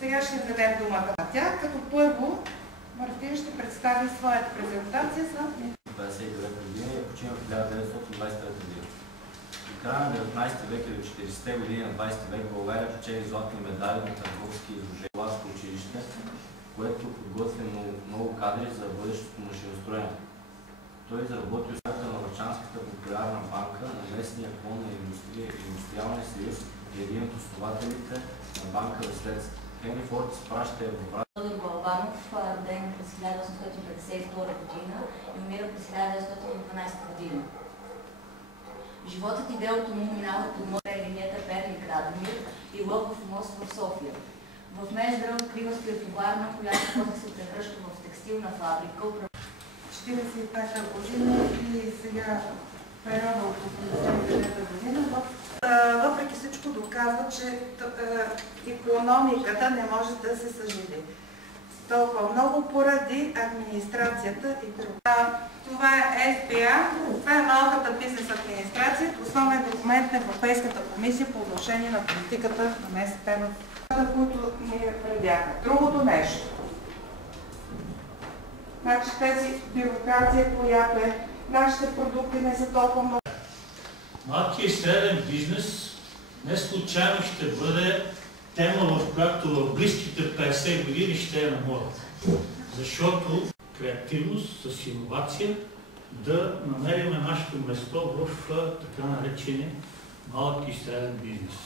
Сега ще дадем думата на тях, като първо Мартин ще представи своята презентация за 1959 година и е починал в 1923 година. В края на 19 век и до 40-те години на 20 век България печели златни медали на търговски изложения в Лазарско училище, което подготвя много кадри за бъдещото машиностроене. Той изработи основата на Врачанската популярна банка, на местния клон на Индустриалния съюз и един от основателите на банка в следствие. Хенри Форд изпраща Евроврат. Тодор Балабанов роден през 1852 година и умира през 1912 година. Животът и делото му минават под море линията Перник-Радомир и Лобов мост в София. В Мездра открива спиртоварна, която после се превръща в текстилна фабрика. 45-та година и сега периода от 89-та година. Въпреки всичко доказва, че икономиката не може да се съживи. Толкова много поради администрацията и бюрокрацията. Това е SBA, това е малката бизнес администрация, основен документ на Европейската комисия по отношение на политиката на МСП в които ни предяха. Другото нещо. Значи тези бюрокрация, която е, нашите продукти не са толкова много. Малкият и среден бизнес не случайно ще бъде тема, в която в близките 50 години ще е на модата. Защото креативност с иновация да намерим нашето место в така наречения малък и среден бизнес.